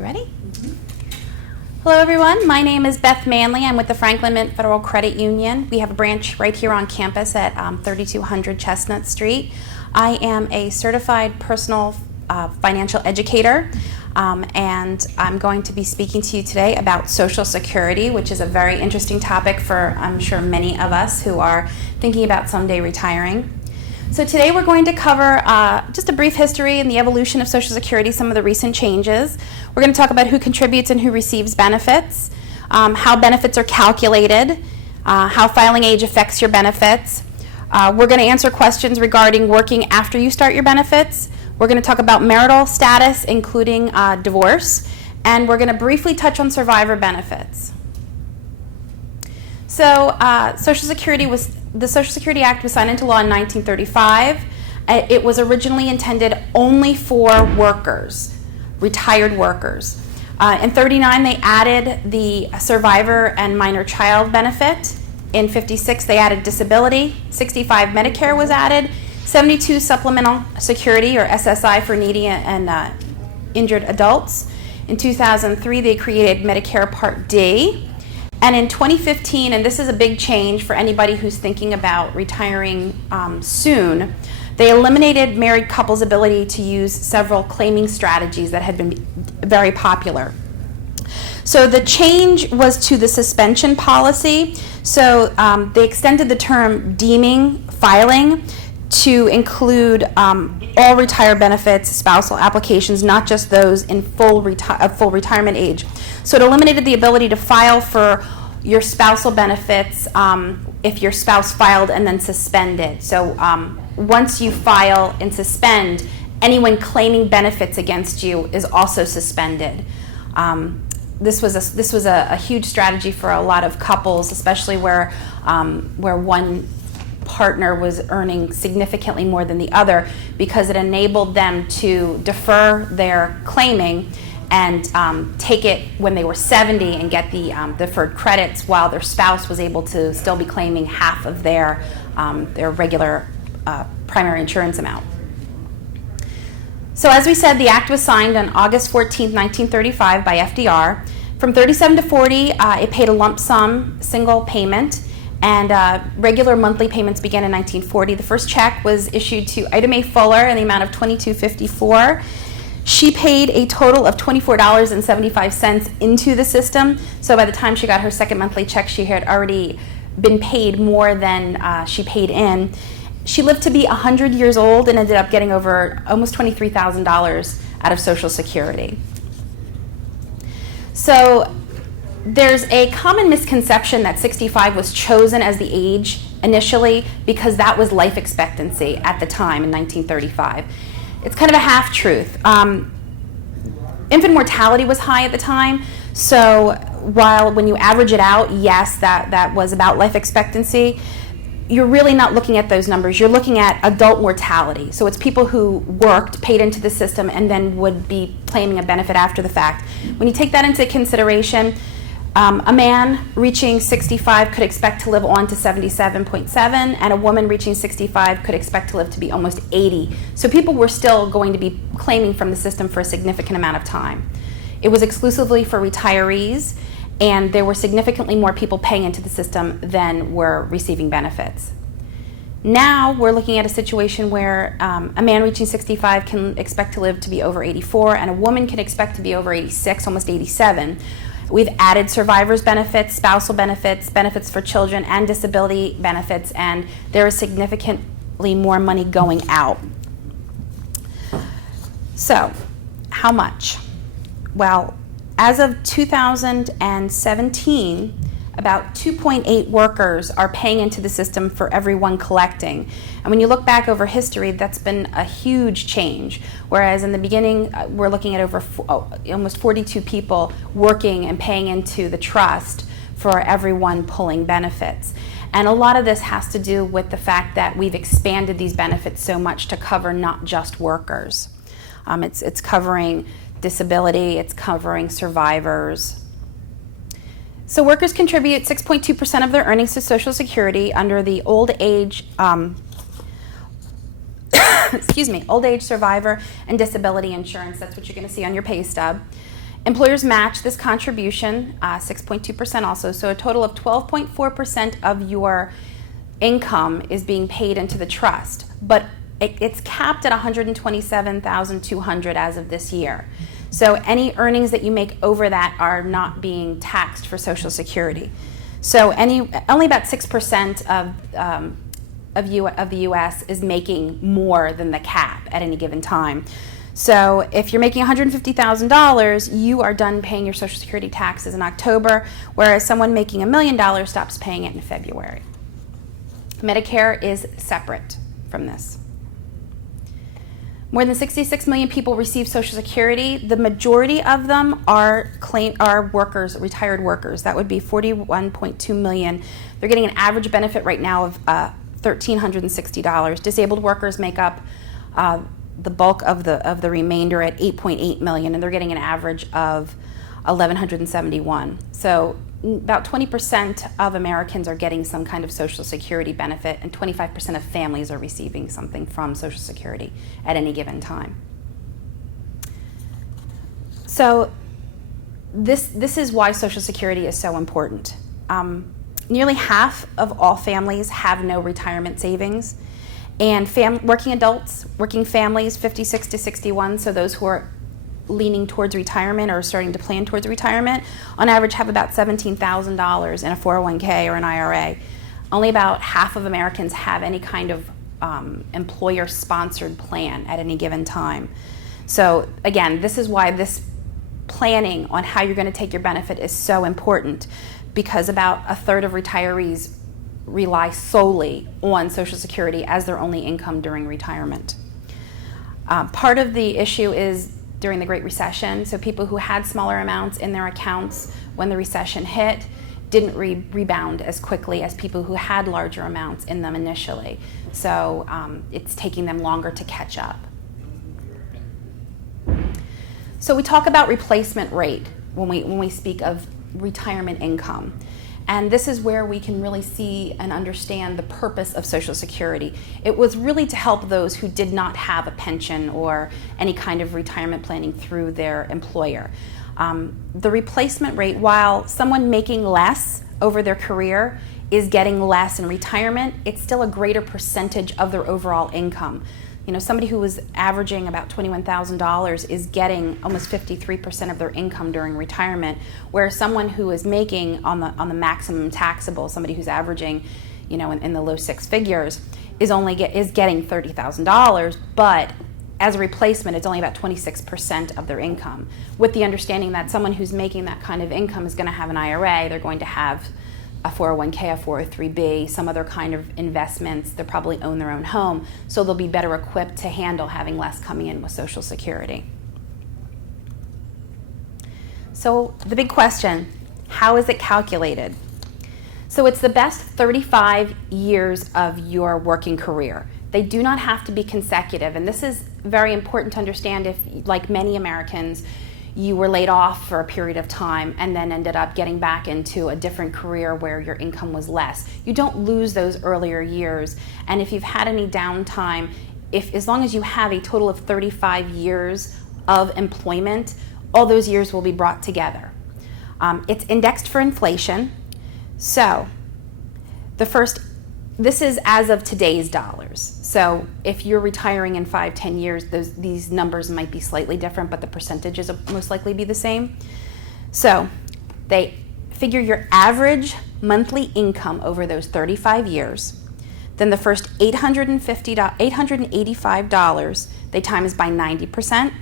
We ready? Hello everyone, my name is Beth Manley. I'm with the Franklin Mint Federal Credit Union. We have a branch right here on campus at 3200 Chestnut Street. I am a certified personal financial educator, and I'm going to be speaking to you today about Social Security, which is a very interesting topic for, I'm sure, many of us who are thinking about someday retiring. So today we're going to cover just a brief history and the evolution of Social Security, some of the recent changes. We're going to talk about who contributes and who receives benefits, how benefits are calculated, how filing age affects your benefits. We're going to answer questions regarding working after you start your benefits. We're going to talk about marital status, including divorce, and we're going to briefly touch on survivor benefits. So the Social Security Act was signed into law in 1935. It was originally intended only for workers, retired workers. In 1939, they added the survivor and minor child benefit. In 1956, they added disability. 1965, Medicare was added. 1972, supplemental security, or SSI, for needy and injured adults. In 2003, they created Medicare Part D. And in 2015, and this is a big change for anybody who's thinking about retiring soon, they eliminated married couples' ability to use several claiming strategies that had been very popular. So the change was to the suspension policy. So they extended the term deeming filing to include all retired benefits, spousal applications, not just those in full retirement age. So it eliminated the ability to file for your spousal benefits if your spouse filed and then suspended. So once you file and suspend, anyone claiming benefits against you is also suspended. This was a huge strategy for a lot of couples, especially where one partner was earning significantly more than the other, because it enabled them to defer their claiming and take it when they were 70 and get the deferred credits, while their spouse was able to still be claiming half of their regular primary insurance amount. So as we said, the act was signed on August 14, 1935 by FDR. From 37 to 40, it paid a lump sum single payment, and regular monthly payments began in 1940. The first check was issued to Ida Mae Fuller in the amount of $22.54. She paid a total of $24.75 into the system. So by the time she got her second monthly check, she had already been paid more than she paid in. She lived to be 100 years old and ended up getting over almost $23,000 out of Social Security. So there's a common misconception that 65 was chosen as the age initially because that was life expectancy at the time in 1935. It's kind of a half-truth. Infant mortality was high at the time, so while when you average it out, yes, that was about life expectancy, you're really not looking at those numbers. You're looking at adult mortality. So it's people who worked, paid into the system, and then would be claiming a benefit after the fact. When you take that into consideration, a man reaching 65 could expect to live on to 77.7, and a woman reaching 65 could expect to live to be almost 80. So people were still going to be claiming from the system for a significant amount of time. It was exclusively for retirees, and there were significantly more people paying into the system than were receiving benefits. Now we're looking at a situation where a man reaching 65 can expect to live to be over 84, and a woman can expect to be over 86, almost 87. We've added survivors benefits, spousal benefits, benefits for children, and disability benefits, and there is significantly more money going out. So, how much? Well, as of 2017, about 2.8 workers are paying into the system for every one collecting. And when you look back over history, that's been a huge change. Whereas in the beginning, we're looking at over almost 42 people working and paying into the trust for everyone pulling benefits. And a lot of this has to do with the fact that we've expanded these benefits so much to cover not just workers. It's covering disability, it's covering survivors. So workers contribute 6.2% of their earnings to Social Security under the old age old age survivor and disability insurance. That's what you're going to see on your pay stub. Employers match this contribution, 6.2% also, so a total of 12.4% of your income is being paid into the trust, but it's capped at $127,200 as of this year. So any earnings that you make over that are not being taxed for Social Security. So only about 6% of the U.S. is making more than the cap at any given time. So if you're making $150,000, you are done paying your Social Security taxes in October, whereas someone making $1 million stops paying it in February. Medicare is separate from this. More than 66 million people receive Social Security. The majority of them are workers, retired workers. That would be 41.2 million. They're getting an average benefit right now of $1,360. Disabled workers make up the bulk of the remainder at 8.8 million, and they're getting an average of 1,171. So about 20% of Americans are getting some kind of Social Security benefit, and 25% of families are receiving something from Social Security at any given time. So this is why Social Security is so important. Nearly half of all families have no retirement savings, and working adults, working families, 56 to 61, so those who are leaning towards retirement or starting to plan towards retirement, on average have about $17,000 in a 401k or an IRA. Only about half of Americans have any kind of employer-sponsored plan at any given time. So again, this is why this planning on how you're going to take your benefit is so important, because about a third of retirees rely solely on Social Security as their only income during retirement. Part of the issue is during the Great Recession, so people who had smaller amounts in their accounts when the recession hit didn't rebound as quickly as people who had larger amounts in them initially. So it's taking them longer to catch up. So we talk about replacement rate when we speak of retirement income. And this is where we can really see and understand the purpose of Social Security. It was really to help those who did not have a pension or any kind of retirement planning through their employer. The replacement rate, while someone making less over their career is getting less in retirement, it's still a greater percentage of their overall income. You know, somebody who was averaging about $21,000 is getting almost 53% of their income during retirement, whereas someone who is making on the maximum taxable, somebody who's averaging, you know, in the low six figures, is getting $30,000, but as a replacement, it's only about 26% of their income, with the understanding that someone who's making that kind of income is going to have an IRA, they're going to have a 401k, a 403b, some other kind of investments. They'll probably own their own home, so they'll be better equipped to handle having less coming in with Social Security. So the big question, how is it calculated? So it's the best 35 years of your working career. They do not have to be consecutive, and this is very important to understand if, like many Americans, you were laid off for a period of time and then ended up getting back into a different career where your income was less. You don't lose those earlier years, and if you've had any downtime, as long as you have a total of 35 years of employment, all those years will be brought together. It's indexed for inflation, so this is as of today's dollars. So if you're retiring in 5-10 years, these numbers might be slightly different, but the percentages will most likely be the same. So they figure your average monthly income over those 35 years. Then the first $885 they times by 90%.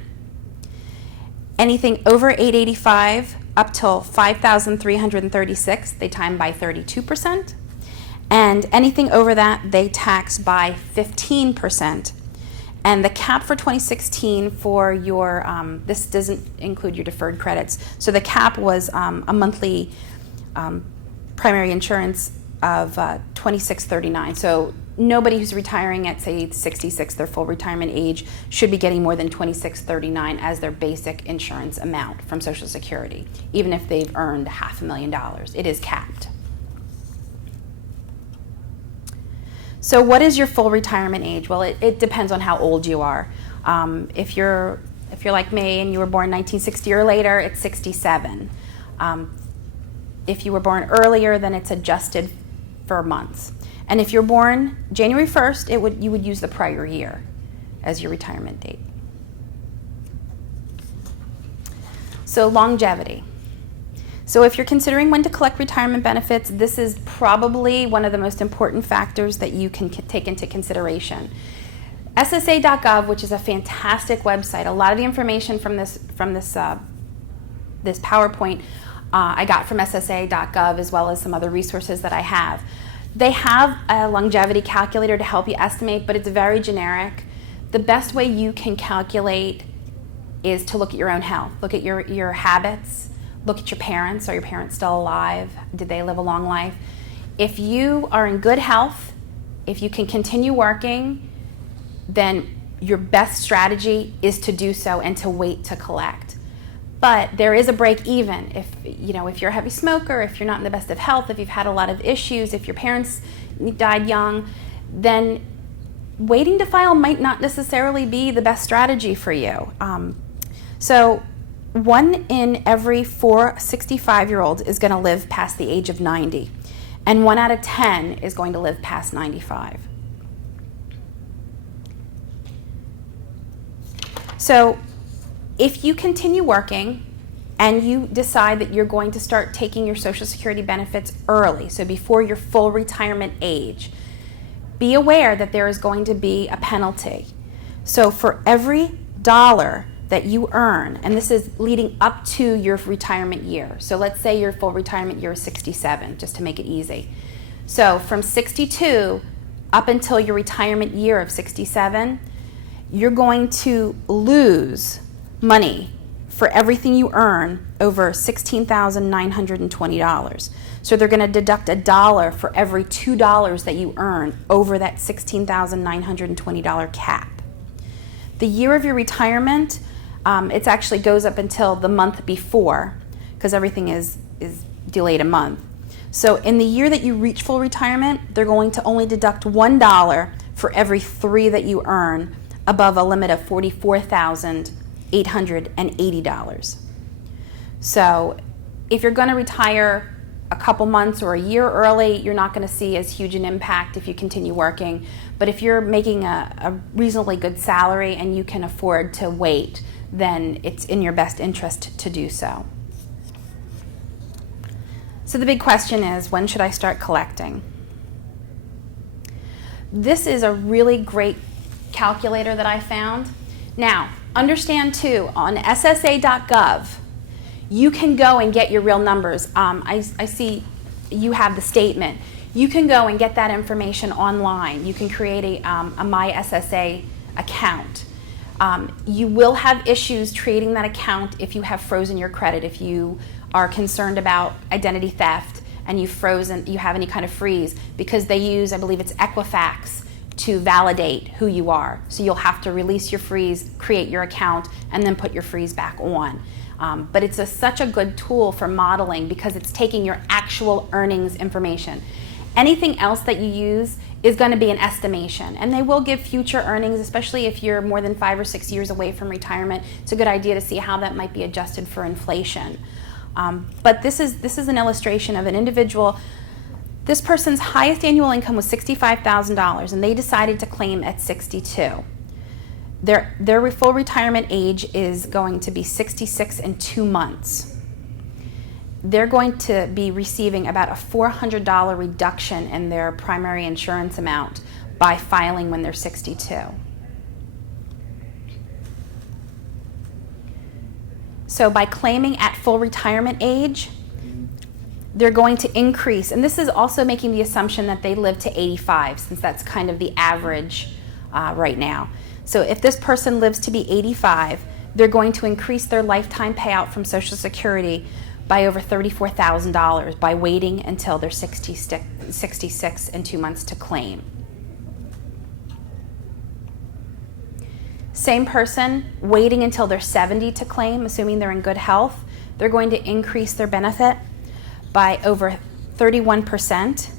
Anything over $885 up till $5,336 they time by 32%. And anything over that, they tax by 15%. And the cap for 2016 for your, this doesn't include your deferred credits, so the cap was a monthly primary insurance of $26.39. So nobody who's retiring at, say, 66, their full retirement age, should be getting more than $26.39 as their basic insurance amount from Social Security, even if they've earned $500,000. It is capped. So what is your full retirement age? Well, it depends on how old you are. If If you're like me and you were born 1960 or later, it's 67. If you were born earlier, then it's adjusted for months. And if you're born January 1st, you would use the prior year as your retirement date. So longevity. So if you're considering when to collect retirement benefits, this is probably one of the most important factors that you can take into consideration. SSA.gov, which is a fantastic website, a lot of the information from this PowerPoint I got from SSA.gov, as well as some other resources that I have. They have a longevity calculator to help you estimate, but it's very generic. The best way you can calculate is to look at your own health. Look at your habits. Look at your parents. Are your parents still alive? Did they live a long life? If you are in good health, if you can continue working, then your best strategy is to do so and to wait to collect. But there is a break even. If you're a heavy smoker, if you're not in the best of health, if you've had a lot of issues, if your parents died young, then waiting to file might not necessarily be the best strategy for you. So 1 in every 4 65-year-olds is going to live past the age of 90, and 1 out of 10 is going to live past 95. So if you continue working and you decide that you're going to start taking your Social Security benefits early, so before your full retirement age, be aware that there is going to be a penalty. So for every dollar that you earn, and this is leading up to your retirement year. So let's say your full retirement year is 67, just to make it easy. So from 62 up until your retirement year of 67, you're going to lose money for everything you earn over $16,920. So they're going to deduct $1 for every $2 that you earn over that $16,920 cap. The year of your retirement, it actually goes up until the month before, because everything is delayed a month. So in the year that you reach full retirement, they're going to only deduct $1 for every 3 that you earn above a limit of $44,880. So if you're going to retire a couple months or a year early, you're not going to see as huge an impact if you continue working. But if you're making a reasonably good salary and you can afford to wait, then it's in your best interest to do so. So the big question is, when should I start collecting? This is a really great calculator that I found. Now, understand too, on SSA.gov, you can go and get your real numbers. I see you have the statement. You can go and get that information online. You can create a My SSA account. You will have issues creating that account if you have frozen your credit, if you are concerned about identity theft and you have any kind of freeze, because they use, I believe it's Equifax, to validate who you are. So you'll have to release your freeze, create your account, and then put your freeze back on. But it's such a good tool for modeling because it's taking your actual earnings information. Anything else that you use is going to be an estimation, and they will give future earnings, especially if you're more than 5 or 6 years away from retirement. It's a good idea to see how that might be adjusted for inflation. But this is an illustration of an individual. This person's highest annual income was $65,000, and they decided to claim at 62. Their full retirement age is going to be 66 and 2 months. They're going to be receiving about a $400 reduction in their primary insurance amount by filing when they're 62. So by claiming at full retirement age, they're going to increase, and this is also making the assumption that they live to 85, since that's kind of the average right now. So if this person lives to be 85, they're going to increase their lifetime payout from Social Security by over $34,000 by waiting until they're 66 and 2 months to claim. Same person waiting until they're 70 to claim, assuming they're in good health, they're going to increase their benefit by over 31%.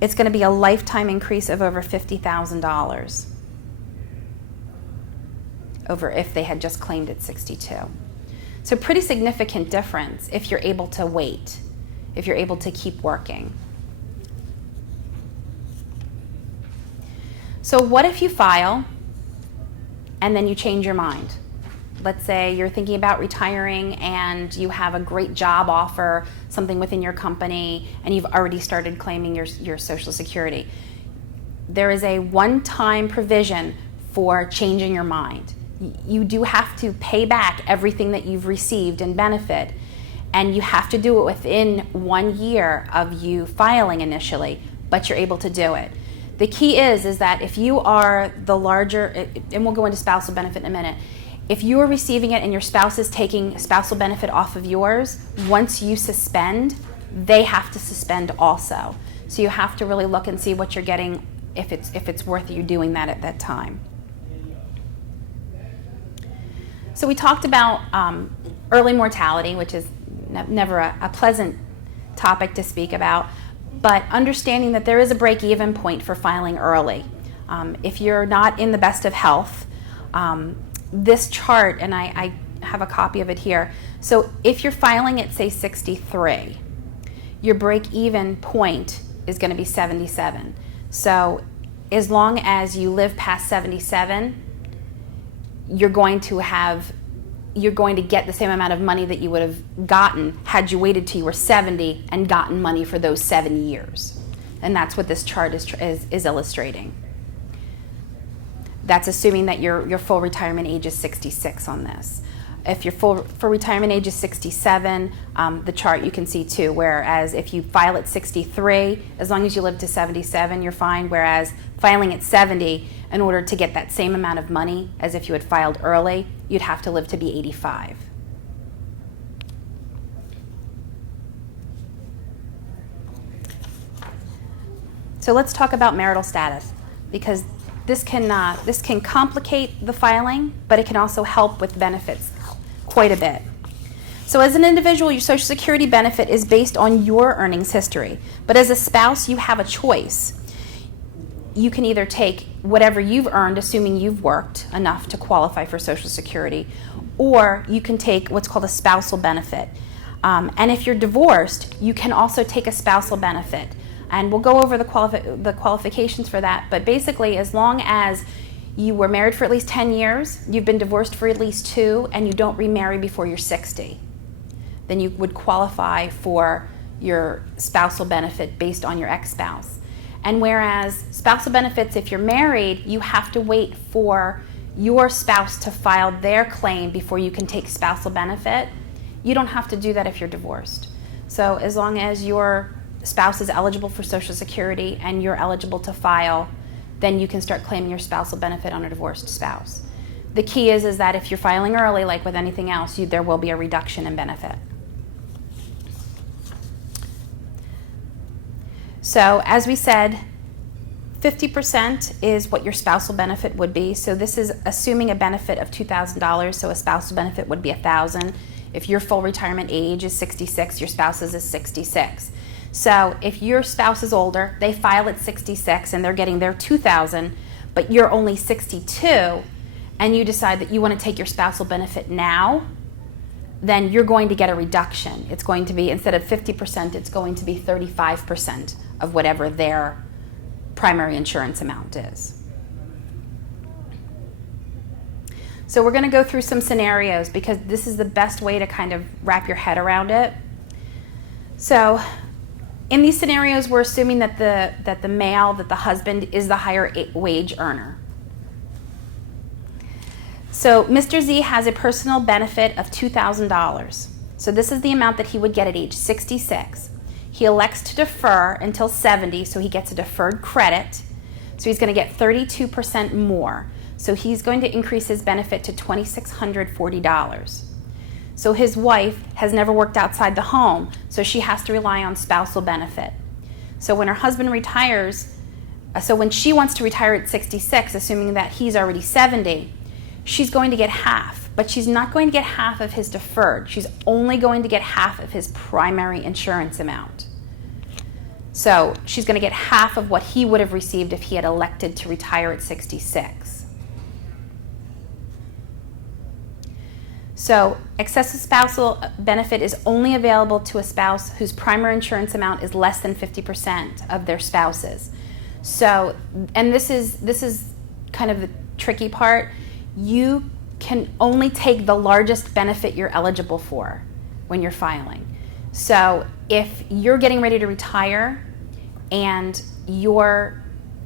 It's going to be a lifetime increase of over $50,000. over if they had just claimed at 62. So pretty significant difference if you're able to wait, if you're able to keep working. So what if you file and then you change your mind? Let's say you're thinking about retiring and you have a great job offer, something within your company, and you've already started claiming your Social Security. There is a one-time provision for changing your mind. You do have to pay back everything that you've received in benefit, and you have to do it within 1 year of you filing initially, but you're able to do it. The key is that if you are the larger, and we'll go into spousal benefit in a minute, if you are receiving it and your spouse is taking spousal benefit off of yours, once you suspend, they have to suspend also. So you have to really look and see what you're getting, if it's worth you doing that at that time. So we talked about early mortality, which is never a pleasant topic to speak about, but understanding that there is a break-even point for filing early. If you're not in the best of health, this chart, and I have a copy of it here, so if you're filing at, say, 63, your break-even point is going to be 77. So as long as you live past 77, you're going to get the same amount of money that you would have gotten had you waited till you were 70 and gotten money for those 7 years. And that's what this chart is illustrating. That's assuming that your full retirement age is 66 on this. If your full retirement age is 67, the chart you can see too, whereas if you file at 63, as long as you live to 77, you're fine, whereas filing at 70, in order to get that same amount of money as if you had filed early, you'd have to live to be 85. So let's talk about marital status, because this can complicate the filing, but it can also help with benefits quite a bit. So as an individual, your Social Security benefit is based on your earnings history, but as a spouse, you have a choice. You can either take whatever you've earned, assuming you've worked enough to qualify for Social Security, or you can take what's called a spousal benefit. And if you're divorced, you can also take a spousal benefit. And we'll go over the qualifications for that, but basically, as long as you were married for at least 10 years, you've been divorced for at least 2, and you don't remarry before you're 60, then you would qualify for your spousal benefit based on your ex-spouse. And whereas spousal benefits, if you're married, you have to wait for your spouse to file their claim before you can take spousal benefit, you don't have to do that if you're divorced. So as long as your spouse is eligible for Social Security and you're eligible to file, then you can start claiming your spousal benefit on a divorced spouse. The key is that if you're filing early, like with anything else, there will be a reduction in benefit. So as we said, 50% is what your spousal benefit would be. So this is assuming a benefit of $2,000, so a spousal benefit would be $1,000. If your full retirement age is 66, your spouse's is 66. So if your spouse is older, they file at 66 and they're getting their $2,000, but you're only 62, and you decide that you want to take your spousal benefit now, then you're going to get a reduction. It's going to be, instead of 50%, it's going to be 35% of whatever their primary insurance amount is. So we're going to go through some scenarios because this is the best way to kind of wrap your head around it. So in these scenarios, we're assuming that the male, that the husband, is the higher wage earner. So Mr. Z has a personal benefit of $2,000. So this is the amount that he would get at age 66. He elects to defer until 70, so he gets a deferred credit. So he's going to get 32% more. So he's going to increase his benefit to $2,640. So his wife has never worked outside the home, so she has to rely on spousal benefit. So when her husband retires, so when she wants to retire at 66, assuming that he's already 70, she's going to get half, but she's not going to get half of his deferred. She's only going to get half of his primary insurance amount. So she's going to get half of what he would have received if he had elected to retire at 66. So excessive spousal benefit is only available to a spouse whose primary insurance amount is less than 50% of their spouse's. So, and this is kind of the tricky part. You can only take the largest benefit you're eligible for when you're filing. So if you're getting ready to retire and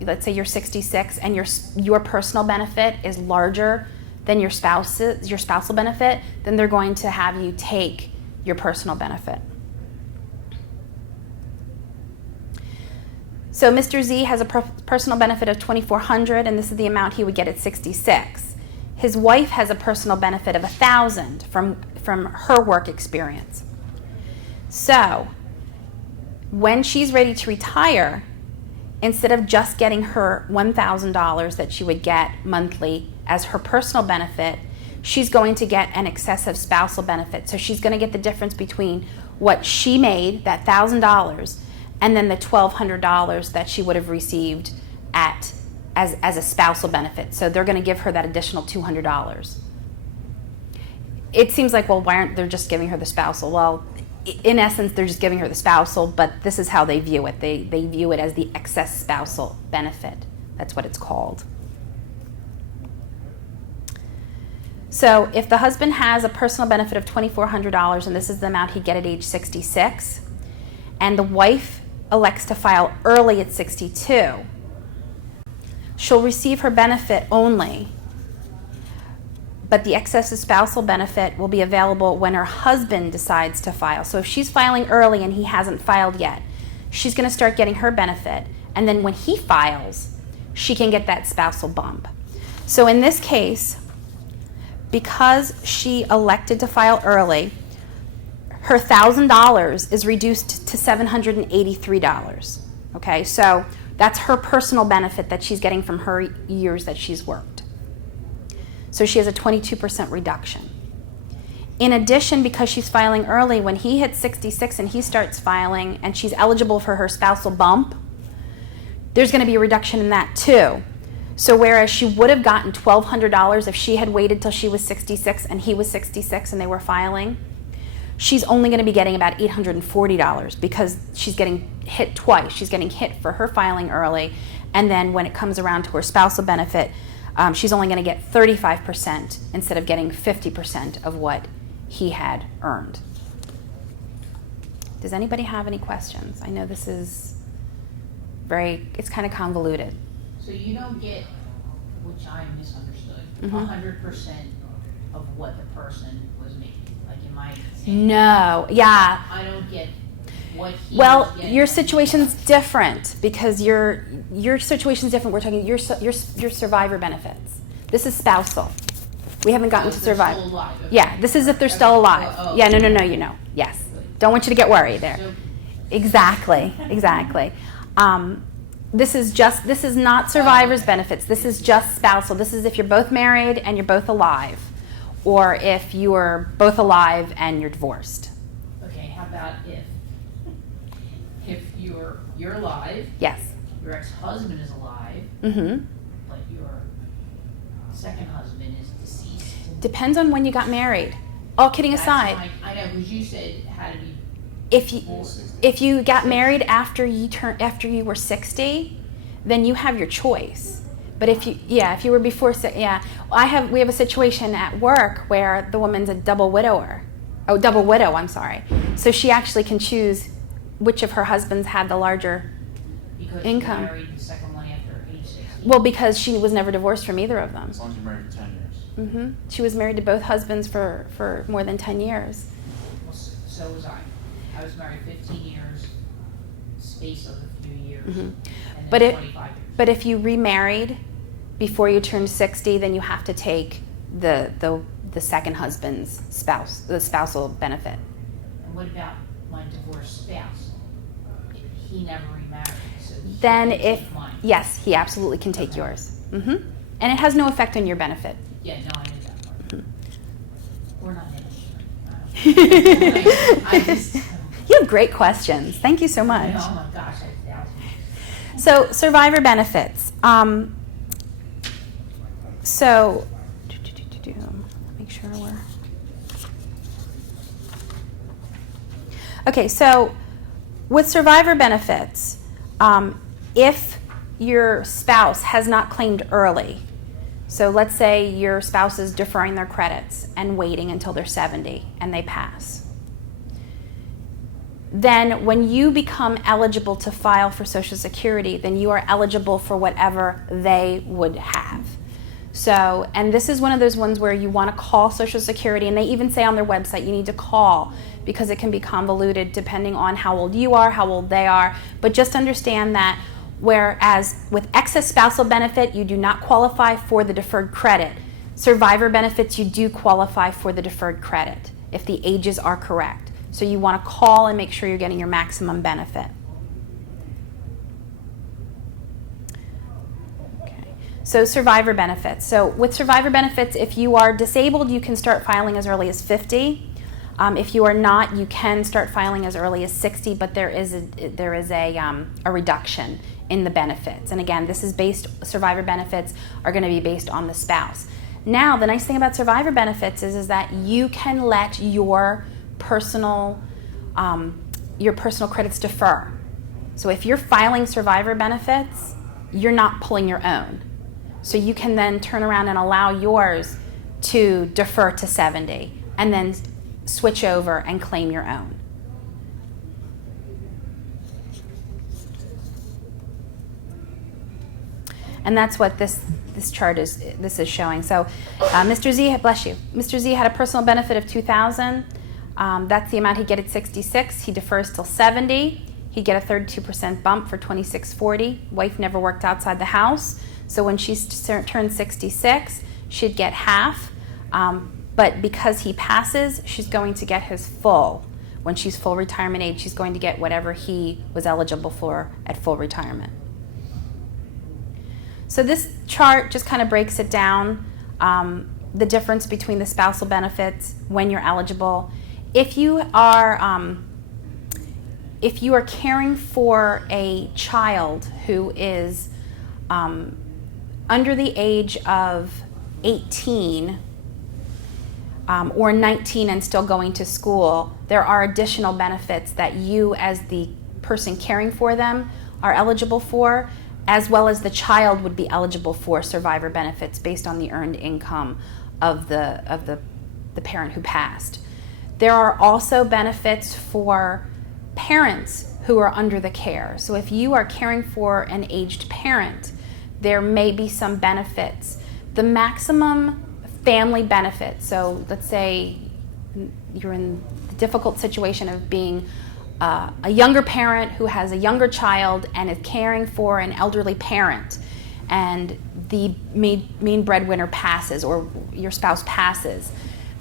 let's say you're 66 and your personal benefit is larger than your spousal benefit, then they're going to have you take your personal benefit. So Mr. Z has a personal benefit of $2,400, and this is the amount he would get at 66. His wife has a personal benefit of $1,000 from her work experience. So when she's ready to retire, instead of just getting her $1,000 that she would get monthly as her personal benefit, she's going to get an excessive spousal benefit. So she's going to get the difference between what she made, that $1,000, and then the $1,200 that she would have received as a spousal benefit. So they're going to give her that additional $200. It seems like, well, why aren't they just giving her the spousal? Well, in essence, they're just giving her the spousal, but this is how they view it. They view it as the excess spousal benefit. That's what it's called. So if the husband has a personal benefit of $2,400, and this is the amount he'd get at age 66, and the wife elects to file early at 62, she'll receive her benefit only, but the excessive spousal benefit will be available when her husband decides to file. So if she's filing early and he hasn't filed yet, she's going to start getting her benefit, and then when he files, she can get that spousal bump. So in this case, because she elected to file early, her $1,000 is reduced to $783. Okay, so that's her personal benefit that she's getting from her years that she's worked. So she has a 22% reduction. In addition, because she's filing early, when he hits 66 and he starts filing and she's eligible for her spousal bump, there's going to be a reduction in that too. So whereas she would have gotten $1,200 if she had waited till she was 66 and he was 66 and they were filing, she's only going to be getting about $840 because she's getting hit twice. She's getting hit for her filing early, and then when it comes around to her spousal benefit, she's only going to get 35% instead of getting 50% of what he had earned. Does anybody have any questions? I know this is it's kind of convoluted. So you don't get, which I misunderstood, Mm-hmm. 100% of what the person was making. Like in my example, No, yeah. I don't get what he Well, was getting. your situation's different because your situation's different. We're talking your survivor benefits. This is spousal. We haven't gotten to if they're survivor. still alive. Okay. Yeah, this is if they're still alive. Oh, Yeah, no, you know. Yes. Don't want you to get worried there. So, Exactly. This is not survivor's benefits. This is just spousal. This is if you're both married and you're both alive, or if you are both alive and you're divorced. okay, how about if you're alive, Yes. your ex-husband is alive, Mm-hmm. but your second husband is deceased. Depends on when you got married. All kidding That's aside, fine. I know, because you said it had to be if you got married after you were 60, then you have your choice. But if you were before, we have a situation at work where the woman's a double widow, I'm sorry. So she actually can choose which of her husbands had the larger because income. you married the second one after age 60. Well, because she was never divorced from either of them. As long as you're married for 10 years. Mm-hmm. She was married to both husbands for more than 10 years. Well, so was I. I was married 15 years, space of a few years, Mhm. and But then it- 25 years. But if you remarried before you turned 60, then you have to take the second husband's the spousal benefit. And what about my divorced spouse? He never remarried, so he Then can if take mine. yes, he absolutely can take Okay. yours. Mm-hmm. And it has no effect on your benefit. Yeah, no, I knew that part. Mm-hmm. We're not in I just, You have great questions. Thank you so much. oh my gosh, I have thousands. So survivor benefits. So make sure we're Okay, so with survivor benefits, if your spouse has not claimed early, so let's say your spouse is deferring their credits and waiting until they're 70 and they pass, then when you become eligible to file for Social Security, then you are eligible for whatever they would have. So, and this is one of those ones where you want to call Social Security, and they even say on their website you need to call because it can be convoluted depending on how old you are, how old they are. But just understand that whereas with excess spousal benefit, you do not qualify for the deferred credit, survivor benefits, you do qualify for the deferred credit if the ages are correct. So you want to call and make sure you're getting your maximum benefit. So survivor benefits. So with survivor benefits, if you are disabled, you can start filing as early as 50. If you are not, you can start filing as early as 60, but there is a reduction in the benefits. And again, this is survivor benefits are going to be based on the spouse. Now, the nice thing about survivor benefits is that you can let your personal credits defer. So if you're filing survivor benefits, you're not pulling your own. So you can then turn around and allow yours to defer to 70 and then switch over and claim your own. And that's what this chart is showing. So Mr. Z, bless you. Mr. Z had a personal benefit of $2,000. That's the amount he'd get at 66. He defers till 70. He'd get a 32% bump for $2,640. Wife never worked outside the house. So when she turned 66, she'd get half. But because he passes, she's going to get his full. When she's full retirement age, she's going to get whatever he was eligible for at full retirement. So this chart just kind of breaks it down, the difference between the spousal benefits when you're eligible. If you are caring for a child who is under the age of 18 or 19 and still going to school, there are additional benefits that you as the person caring for them are eligible for, as well as the child would be eligible for survivor benefits based on the earned income of the parent who passed. There are also benefits for parents who are under the care. So if you are caring for an aged parent, there may be some benefits. The maximum family benefit, so let's say you're in the difficult situation of being a younger parent who has a younger child and is caring for an elderly parent, and the main breadwinner passes or your spouse passes,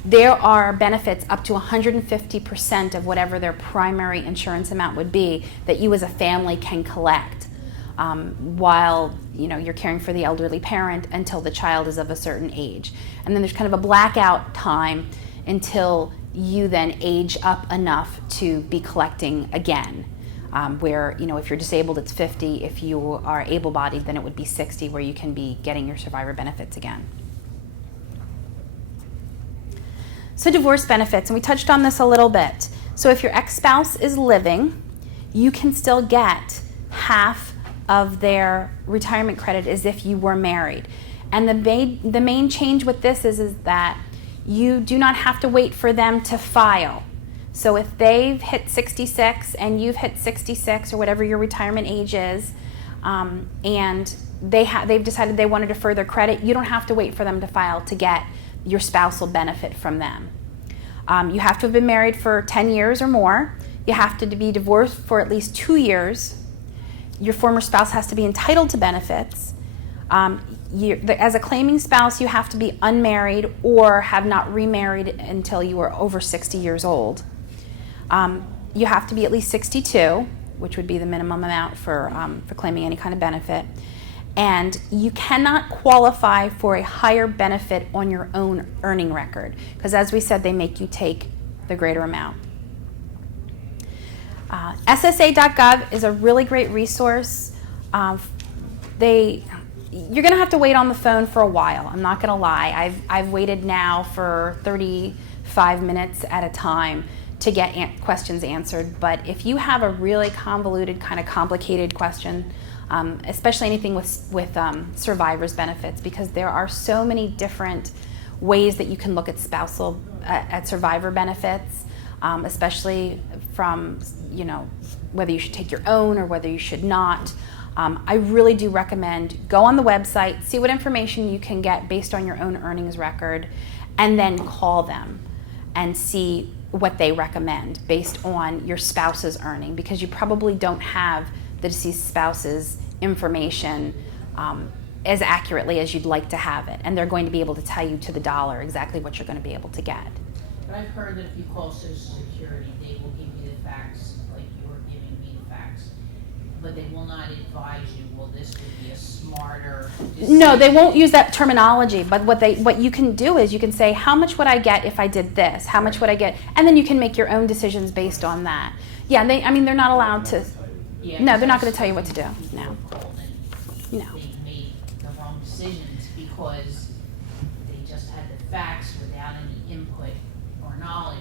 there are benefits up to 150% of whatever their primary insurance amount would be that you as a family can collect while you're caring for the elderly parent until the child is of a certain age. And then there's kind of a blackout time until you then age up enough to be collecting again, where if you're disabled it's 50, if you are able-bodied then it would be 60, where you can be getting your survivor benefits again. So divorce benefits, and we touched on this a little bit. So if your ex-spouse is living, you can still get half of their retirement credit as if you were married. And the main change with this is that you do not have to wait for them to file. So if they've hit 66 and you've hit 66 or whatever your retirement age is, and they've decided they want to defer their credit, you don't have to wait for them to file to get your spousal benefit from them. You have to have been married for 10 years or more. You have to be divorced for at least 2 years. Your former spouse has to be entitled to benefits. As a claiming spouse, you have to be unmarried or have not remarried until you are over 60 years old. You have to be at least 62, which would be the minimum amount for claiming any kind of benefit. And you cannot qualify for a higher benefit on your own earning record, because as we said, they make you take the greater amount. SSA.gov is a really great resource. You're going to have to wait on the phone for a while. I'm not going to lie. I've waited now for 35 minutes at a time to get questions answered. But if you have a really convoluted, kind of complicated question, especially anything with survivor's benefits, because there are so many different ways that you can look at spousal at survivor benefits, especially from whether you should take your own or whether you should not. I really do recommend go on the website, see what information you can get based on your own earnings record, and then call them and see what they recommend based on your spouse's earning, because you probably don't have the deceased spouse's information as accurately as you'd like to have it, and they're going to be able to tell you to the dollar exactly what you're going to be able to get. But I've heard that if you call Social Security, they will give you the facts, like you were giving me the facts, but they will not advise you, well, this would be a smarter decision. No, they won't use that terminology, but what you can do is you can say, how much would I get if I did this? How much would I get? And then you can make your own decisions based on that. Yeah, they're not allowed to. Yeah, No, they're not going to tell you what to do. No. They made the wrong decisions because they just had the facts without any input or knowledge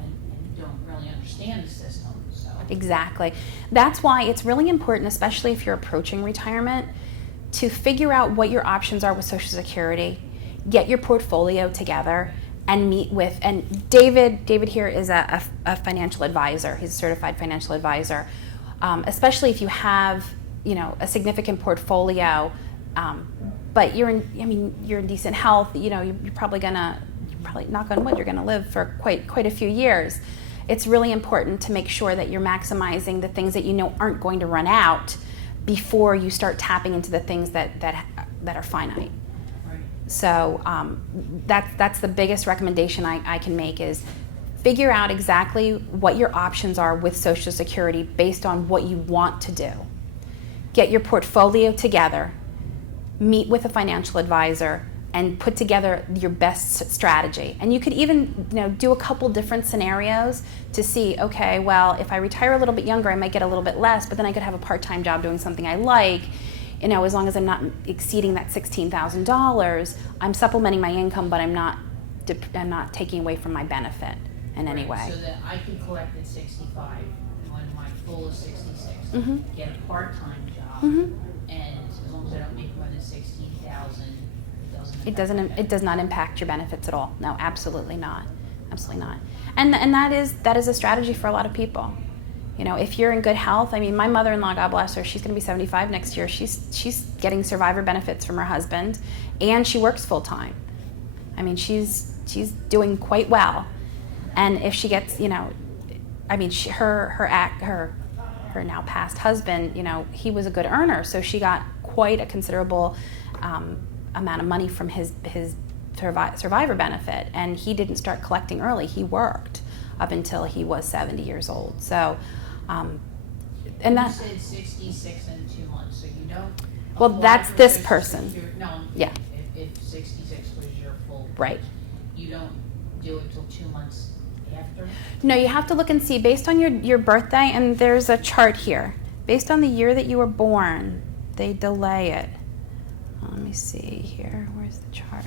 and don't really understand the system. So Exactly. That's why it's really important, especially if you're approaching retirement, to figure out what your options are with Social Security, get your portfolio together, and meet with, and David here is a financial advisor. He's a certified financial advisor. Especially if you have, a significant portfolio, but you're in decent health. You're probably knock on wood, you're gonna live for quite a few years. It's really important to make sure that you're maximizing the things that aren't going to run out before you start tapping into the things that are finite. right. So that's the biggest recommendation I can make is figure out exactly what your options are with Social Security based on what you want to do. Get your portfolio together, meet with a financial advisor, and put together your best strategy. And you could even do a couple different scenarios to see, okay, well, if I retire a little bit younger, I might get a little bit less, but then I could have a part-time job doing something I like. As long as I'm not exceeding that $16,000, I'm supplementing my income, but I'm not taking away from my benefit in any way. So that I can collect at 65 when my full is 66, get a part-time job, and as long as I don't make more than 16,000, It does not impact your benefits at all. No, absolutely not. Absolutely not. And that is a strategy for a lot of people. If you're in good health, my mother-in-law, God bless her, she's going to be 75 next year. She's getting survivor benefits from her husband, and she works full time. She's doing quite well. And if she gets, her now past husband, he was a good earner, so she got quite a considerable amount of money from his survivor benefit, and he didn't start collecting early. He worked up until he was 70 years old. So, and that. You said 66 in 2 months, so you don't. Well, that's this person. No. Yeah. If 66 was your full. Right. You don't do it till 2 months after. No, you have to look and see based on your birthday, and there's a chart here. Based on the year that you were born, they delay it. Let me see here. Where's the chart?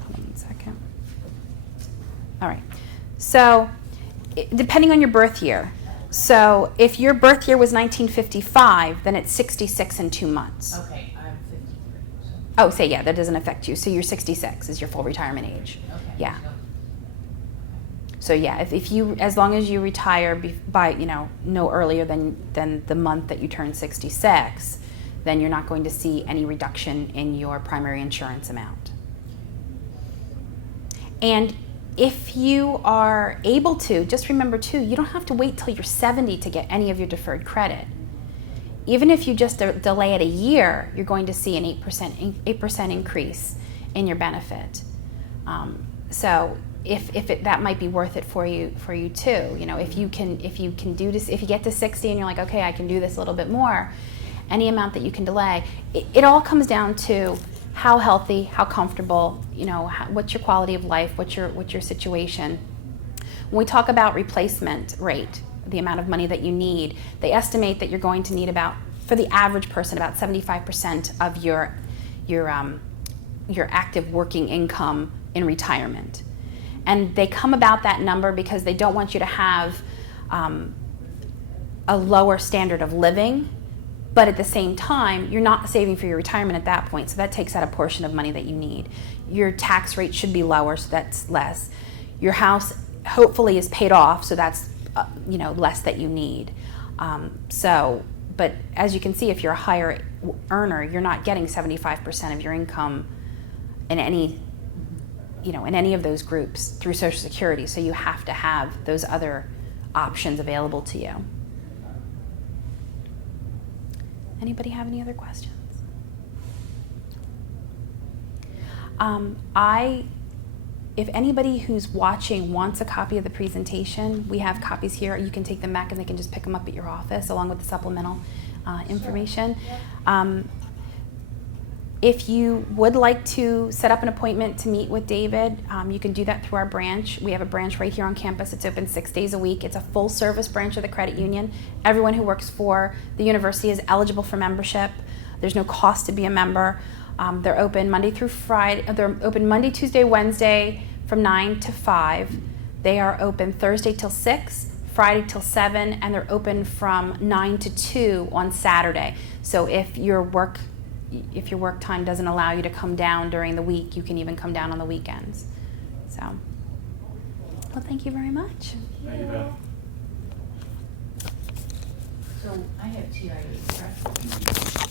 Hold on 1 second. All right. So, depending on your birth year. So, if your birth year was 1955, then it's 66 in 2 months. Okay, I'm 53. So. Oh, that doesn't affect you. So you're 66 is your full retirement age. Okay. Yeah. So if you, as long as you retire by no earlier than the month that you turn 66, then you're not going to see any reduction in your primary insurance amount. And if you are able to, just remember too, you don't have to wait till you're 70 to get any of your deferred credit. Even if you just delay it a year, you're going to see an 8% increase in your benefit. So if that might be worth it for you too. If you can do this, if you get to 60 and you're like, okay, I can do this a little bit more, any amount that you can delay, it all comes down to how healthy, how comfortable, what's your quality of life, what's your situation. When we talk about replacement rate, the amount of money that you need. They estimate that you're going to need about, for the average person, about 75% of your active working income in retirement. And they come about that number because they don't want you to have a lower standard of living, but at the same time, you're not saving for your retirement at that point, so that takes out a portion of money that you need. Your tax rate should be lower, so that's less. Your house hopefully is paid off, so that's less that you need. But as you can see, if you're a higher earner, you're not getting 75% of your income in any of those groups through Social Security, so you have to have those other options available to you. Anybody have any other questions? If anybody who's watching wants a copy of the presentation, we have copies here. You can take them back and they can just pick them up at your office along with the supplemental information. Sure. If you would like to set up an appointment to meet with David, you can do that through our branch. We have a branch right here on campus. It's open 6 days a week. It's a full service branch of the credit union. Everyone who works for the university is eligible for membership. There's no cost to be a member. They're open Monday through Friday. They're open Monday, Tuesday, Wednesday from 9 to 5. They are open Thursday till 6, Friday till 7, and they're open from 9 to 2 on Saturday. So if your work time doesn't allow you to come down during the week, you can even come down on the weekends. So, well, thank you very much. Thank you, Beth. So I have TIA, correct?